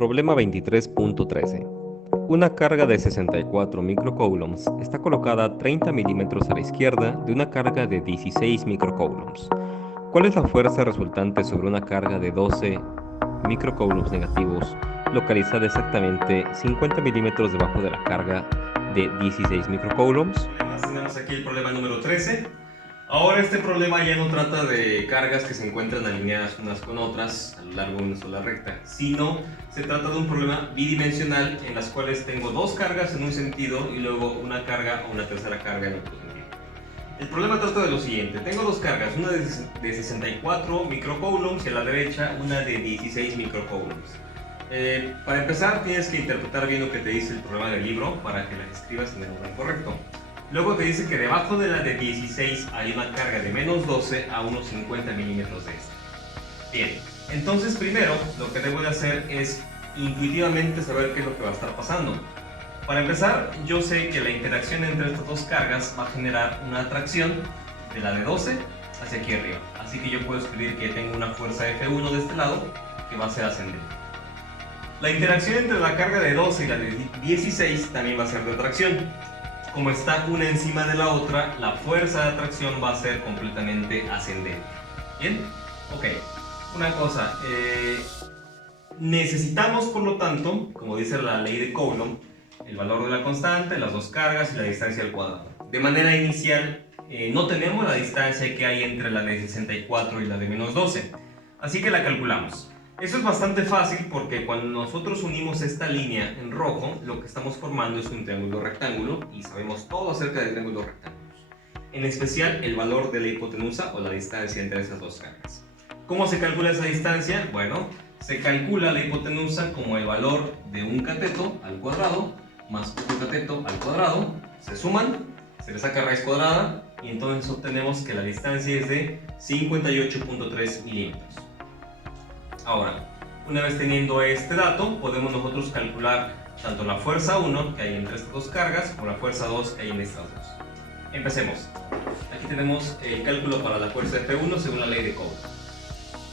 Problema 23.13. Una carga de 64 microcoulombs está colocada a 30 milímetros a la izquierda de una carga de 16 microcoulombs. ¿Cuál es la fuerza resultante sobre una carga de 12 microcoulombs negativos localizada exactamente 50 milímetros debajo de la carga de 16 microcoulombs? Tenemos aquí el problema número 13. Ahora este problema ya no trata de cargas que se encuentran alineadas unas con otras a lo largo de una sola recta, sino se trata de un problema bidimensional en las cuales tengo dos cargas en un sentido y luego una carga o una tercera carga en otro sentido. El problema trata de lo siguiente: tengo dos cargas, una de 64 microcoulombs y a la derecha una de 16 microcoulombs. Para empezar tienes que interpretar bien lo que te dice el problema del libro para que las escribas en el orden correcto. Luego te dice que debajo de la de 16 hay una carga de menos 12 a unos 50 milímetros de esta. Bien, entonces primero lo que debo de hacer es intuitivamente saber qué es lo que va a estar pasando. Para empezar, yo sé que la interacción entre estas dos cargas va a generar una atracción de la de 12 hacia aquí arriba. Así que yo puedo escribir que tengo una fuerza F1 de este lado que va a ser ascendente. La interacción entre la carga de 12 y la de 16 también va a ser de atracción. Como está una encima de la otra, la fuerza de atracción va a ser completamente ascendente. ¿Bien? Ok. Una cosa. Necesitamos, por lo tanto, como dice la ley de Coulomb, el valor de la constante, las dos cargas y la distancia al cuadrado. De manera inicial, no tenemos la distancia que hay entre la de 64 y la de menos 12. Así que la calculamos. Eso es bastante fácil porque cuando nosotros unimos esta línea en rojo, lo que estamos formando es un triángulo rectángulo y sabemos todo acerca de triángulos rectángulos. En especial el valor de la hipotenusa o la distancia entre esas dos cargas. ¿Cómo se calcula esa distancia? Bueno, se calcula la hipotenusa como el valor de un cateto al cuadrado más otro cateto al cuadrado, se suman, se le saca raíz cuadrada y entonces obtenemos que la distancia es de 58.3 milímetros. Ahora, una vez teniendo este dato, podemos nosotros calcular tanto la fuerza 1 que hay entre estas dos cargas como la fuerza 2 que hay en estas dos. Empecemos. Aquí tenemos el cálculo para la fuerza F1 según la ley de Coulomb.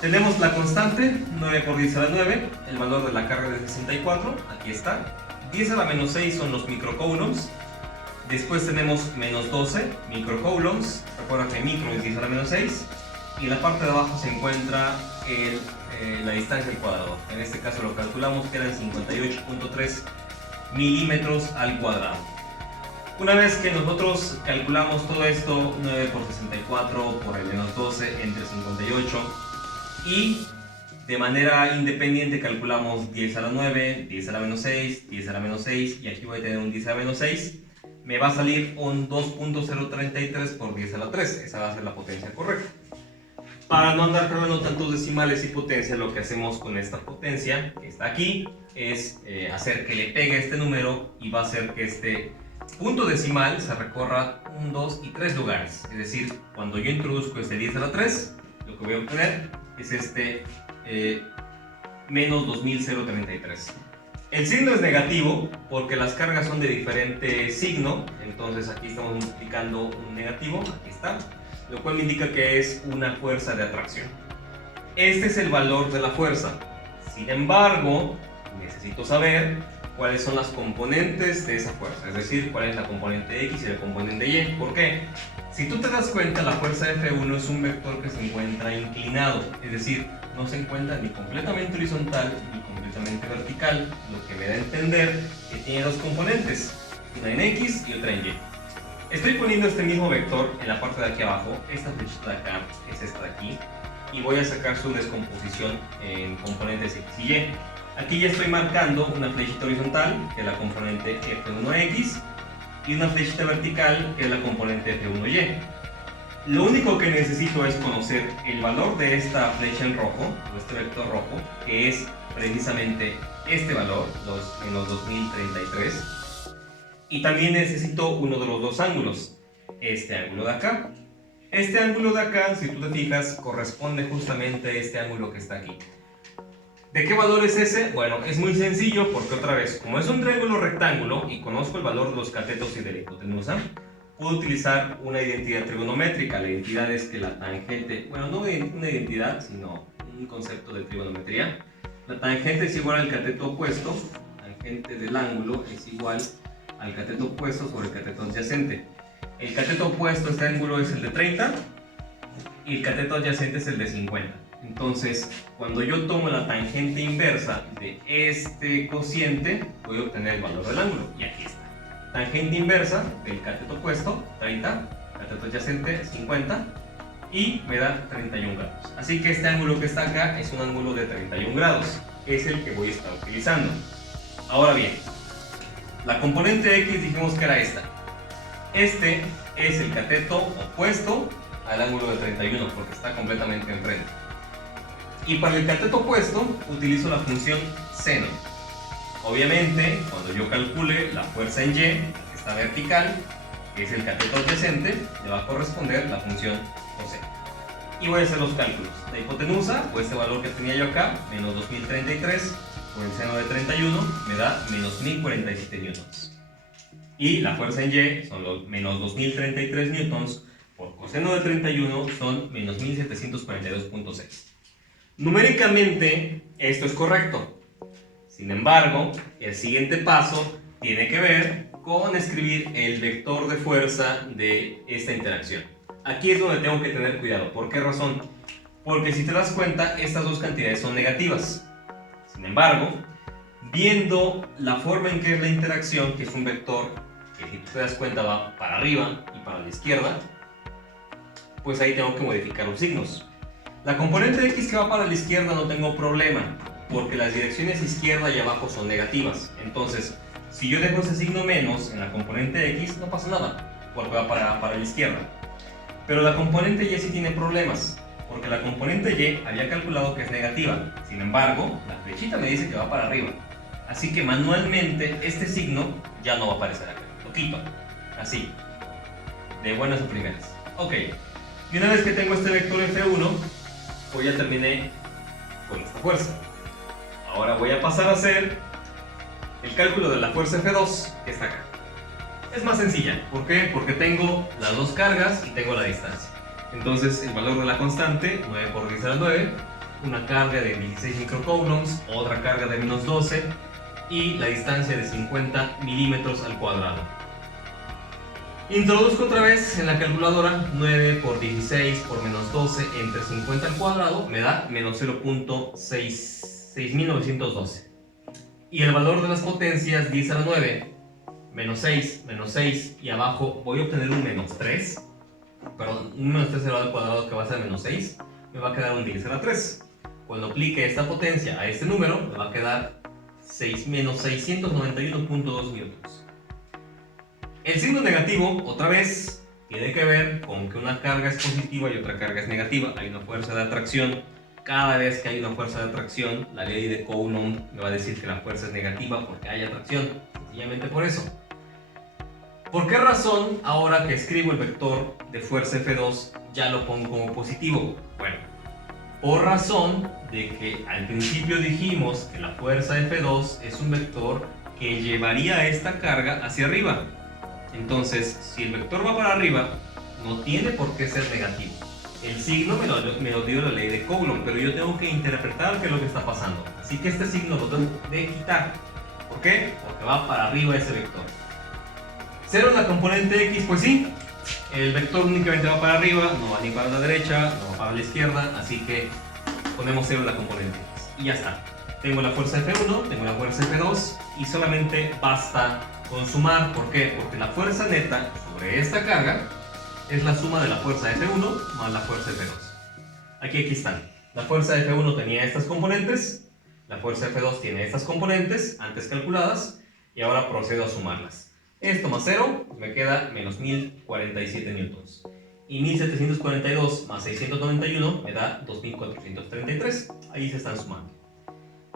Tenemos la constante, 9 por 10 a la 9, el valor de la carga de 64, aquí está. 10 a la menos 6 son los microcoulombs. Después tenemos menos 12 microcoulombs. Recuerda que micro es 10 a la menos 6. Y en la parte de abajo se encuentra la distancia al cuadrado. En este caso lo calculamos que eran 58.3 milímetros al cuadrado. Una vez que nosotros calculamos todo esto, 9 por 64 por el menos 12 entre 58, y de manera independiente calculamos 10 a la 9, 10 a la menos 6, 10 a la menos 6 y aquí voy a tener un 10 a la menos 6. Me va a salir un 2.033 por 10 a la 3. Esa va a ser la potencia correcta. Para no andar cargando tantos decimales y potencia, lo que hacemos con esta potencia que está aquí es hacer que le pegue este número y va a hacer que este punto decimal se recorra 1, 2 y 3 lugares. Es decir, cuando yo introduzco este 10 a la 3, lo que voy a obtener es este menos 2033. El signo es negativo porque las cargas son de diferente signo, entonces aquí estamos multiplicando un negativo, aquí está, lo cual indica que es una fuerza de atracción. Este es el valor de la fuerza. Sin embargo, necesito saber cuáles son las componentes de esa fuerza, es decir, cuál es la componente X y la componente Y. ¿Por qué? Si tú te das cuenta, la fuerza F1 es un vector que se encuentra inclinado, es decir, no se encuentra ni completamente horizontal ni completamente vertical, lo que me da a entender que tiene dos componentes, una en X y otra en Y. Estoy poniendo este mismo vector en la parte de aquí abajo, esta flechita de acá es esta de aquí, y voy a sacar su descomposición en componentes X y Y. Aquí ya estoy marcando una flechita horizontal, que es la componente F1X, y una flechita vertical, que es la componente F1Y. Lo único que necesito es conocer el valor de esta flecha en rojo, o este vector rojo, que es precisamente este valor, menos 2033. Y también necesito uno de los dos ángulos, este ángulo de acá. Este ángulo de acá, si tú te fijas, corresponde justamente a este ángulo que está aquí. ¿De qué valor es ese? Bueno, es muy sencillo porque otra vez, como es un triángulo rectángulo y conozco el valor de los catetos y de la hipotenusa, puedo utilizar una identidad trigonométrica. La identidad es que la tangente, bueno, no una identidad, sino un concepto de trigonometría, La tangente es igual al cateto opuesto, la tangente del ángulo es igual al cateto opuesto sobre el cateto adyacente. El cateto opuesto a este ángulo es el de 30 y el cateto adyacente es el de 50. Entonces, cuando yo tomo la tangente inversa de este cociente, voy a obtener el valor del ángulo, y aquí está. Tangente inversa del cateto opuesto, 30, cateto adyacente, 50, y me da 31 grados. Así que este ángulo que está acá es un ángulo de 31 grados, es el que voy a estar utilizando. Ahora bien, la componente X dijimos que era esta. Este es el cateto opuesto al ángulo de 31 porque está completamente enfrente. Y para el cateto opuesto utilizo la función seno. Obviamente, cuando yo calcule la fuerza en Y, que está vertical, que es el cateto adyacente, le va a corresponder la función coseno. Y voy a hacer los cálculos. La hipotenusa, o este valor que tenía yo acá, menos 2033, por el seno de 31, me da menos 1047 newtons. Y la fuerza en Y son los menos 2033 newtons, por coseno de 31 son menos 1742.6. Numéricamente, esto es correcto. Sin embargo, el siguiente paso tiene que ver con escribir el vector de fuerza de esta interacción. Aquí es donde tengo que tener cuidado. ¿Por qué razón? Porque si te das cuenta, estas dos cantidades son negativas. Sin embargo, viendo la forma en que es la interacción, que es un vector que si te das cuenta va para arriba y para la izquierda, pues ahí tengo que modificar los signos. La componente X que va para la izquierda no tengo problema, porque las direcciones izquierda y abajo son negativas. Entonces, si yo dejo ese signo menos en la componente X, no pasa nada, porque va para la izquierda. Pero la componente Y sí tiene problemas, porque la componente Y había calculado que es negativa. Sin embargo, la flechita me dice que va para arriba. Así que manualmente este signo ya no va a aparecer acá. Lo quito, así, de buenas a primeras. Ok, y una vez que tengo este vector F1, pues ya terminé con esta fuerza. Ahora voy a pasar a hacer el cálculo de la fuerza F2, que está acá. Es más sencilla. ¿Por qué? Porque tengo las dos cargas y tengo la distancia. Entonces, el valor de la constante, 9 por 10 a la 9, una carga de 16 microcoulombs, otra carga de menos 12, y la distancia de 50 milímetros al cuadrado. Introduzco otra vez en la calculadora 9 por 16 por menos 12 entre 50 al cuadrado, me da menos 0.6912. Y el valor de las potencias 10 a la 9, menos 6, y abajo voy a obtener un menos 3, perdón, un menos 3 elevado al cuadrado que va a ser menos 6, me va a quedar un 10 a la 3. Cuando aplique esta potencia a este número, me va a quedar menos 691.2 newtons. El signo negativo, otra vez, tiene que ver con que una carga es positiva y otra carga es negativa. Hay una fuerza de atracción. Cada vez que hay una fuerza de atracción, la ley de Coulomb me va a decir que la fuerza es negativa porque hay atracción. Sencillamente por eso. ¿Por qué razón, ahora que escribo el vector de fuerza F2, ya lo pongo como positivo? Bueno, por razón de que al principio dijimos que la fuerza F2 es un vector que llevaría esta carga hacia arriba. Entonces, si el vector va para arriba, no tiene por qué ser negativo. El signo me lo dio la ley de Coulomb, pero yo tengo que interpretar qué es lo que está pasando. Así que este signo lo tengo que quitar. ¿Por qué? Porque va para arriba ese vector. 0 en la componente X, pues sí. El vector únicamente va para arriba, no va ni para la derecha, no va para la izquierda, así que ponemos 0 en la componente X. Y ya está. Tengo la fuerza F1, tengo la fuerza F2 y solamente basta con sumar. ¿Por qué? Porque la fuerza neta sobre esta carga es la suma de la fuerza F1 más la fuerza F2. Aquí están. La fuerza F1 tenía estas componentes, la fuerza F2 tiene estas componentes antes calculadas y ahora procedo a sumarlas. Esto más 0 me queda menos 1047 newtons. Y 1742 más 691 me da 2433. Ahí se están sumando.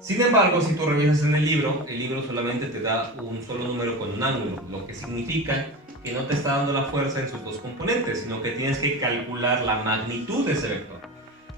Sin embargo, si tú revisas en el libro solamente te da un solo número con un ángulo, lo que significa que no te está dando la fuerza en sus dos componentes, sino que tienes que calcular la magnitud de ese vector.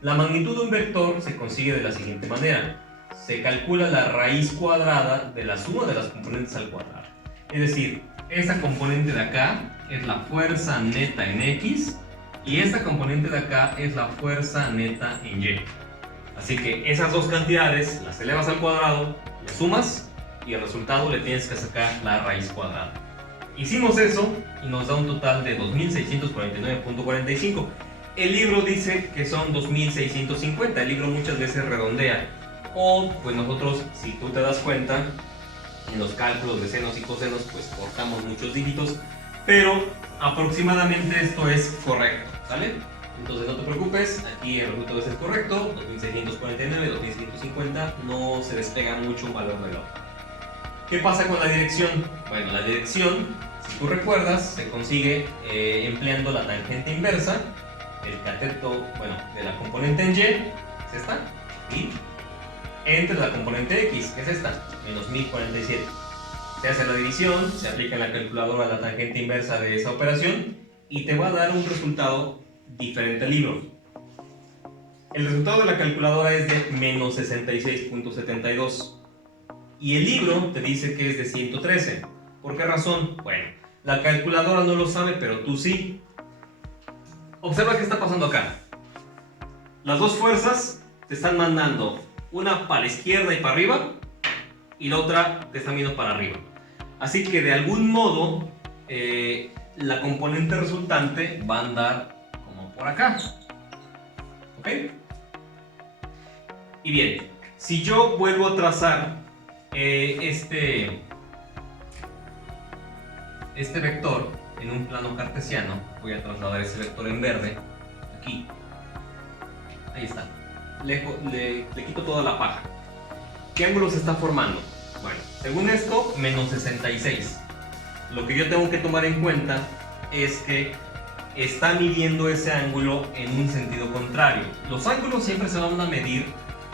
La magnitud de un vector se consigue de la siguiente manera. Se calcula la raíz cuadrada de la suma de las componentes al cuadrado. Es decir, esta componente de acá es la fuerza neta en X y esta componente de acá es la fuerza neta en Y. Así que esas dos cantidades las elevas al cuadrado, le sumas y el resultado le tienes que sacar la raíz cuadrada. Hicimos eso y nos da un total de 2649.45. El libro dice que son 2650, el libro muchas veces redondea. O pues nosotros, si tú te das cuenta, en los cálculos de senos y cosenos pues cortamos muchos dígitos, pero aproximadamente esto es correcto, ¿sale? Entonces no te preocupes, aquí el resultado es correcto, 2649, 2650, no se despega mucho un valor del otro. ¿Qué pasa con la dirección? Bueno, la dirección, si tú recuerdas, se consigue empleando la tangente inversa, el cateto, bueno, de la componente en Y, es esta, y entre la componente X, que es esta, menos 1047. Se hace la división, se aplica en la calculadora la tangente inversa de esa operación y te va a dar un resultado diferente al libro. El resultado de la calculadora es de menos 66.72 y el libro te dice que es de 113. ¿Por qué razón? Bueno, la calculadora no lo sabe, pero tú sí. Observa qué está pasando acá. Las dos fuerzas te están mandando una para la izquierda y para arriba y la otra te está viendo para arriba. Así que de algún modo la componente resultante va a andar como por acá. ¿Ok? Y bien, si yo vuelvo a trazar este vector en un plano cartesiano, voy a trasladar ese vector en verde aquí. Ahí está. Le quito toda la paja. ¿Qué ángulo se está formando? Bueno, según esto, menos 66. Lo que yo tengo que tomar en cuenta es que está midiendo ese ángulo en un sentido contrario. Los ángulos siempre se van a medir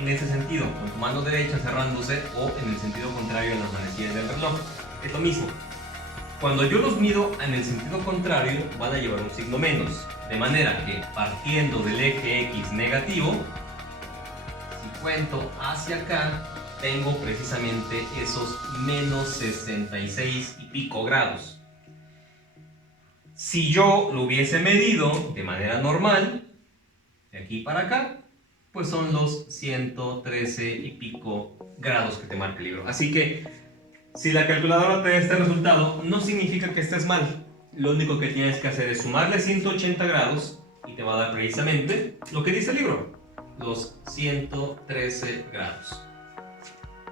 en ese sentido, con tu mano derecha cerrándose o en el sentido contrario en las manecillas del reloj. Es lo mismo. Cuando yo los mido en el sentido contrario, van a llevar un signo menos. De manera que partiendo del eje X negativo, si cuento hacia acá, tengo precisamente esos menos 66 y pico grados. Si yo lo hubiese medido de manera normal, de aquí para acá, pues son los 113 y pico grados que te marca el libro. Así que, si la calculadora te da este resultado, no significa que estés mal. Lo único que tienes que hacer es sumarle 180 grados y te va a dar precisamente lo que dice el libro, los 113 grados.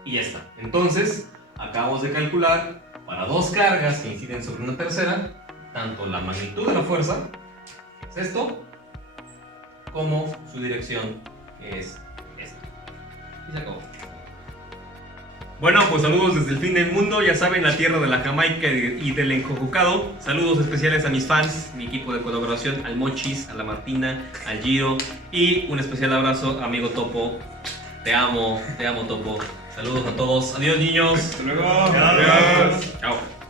Y ya está. Entonces, acabamos de calcular para dos cargas que inciden sobre una tercera, tanto la magnitud de la fuerza, que es esto, como su dirección, que es esta. Y se acabó. Bueno, pues saludos desde el fin del mundo, ya saben, la tierra de la Jamaica y del encojucado. Saludos especiales a mis fans, mi equipo de colaboración, al Mochis, a la Martina, al Giro y un especial abrazo, amigo Topo. Te amo Topo. Saludos a todos. Adiós, niños. Hasta luego. Adiós. Chao.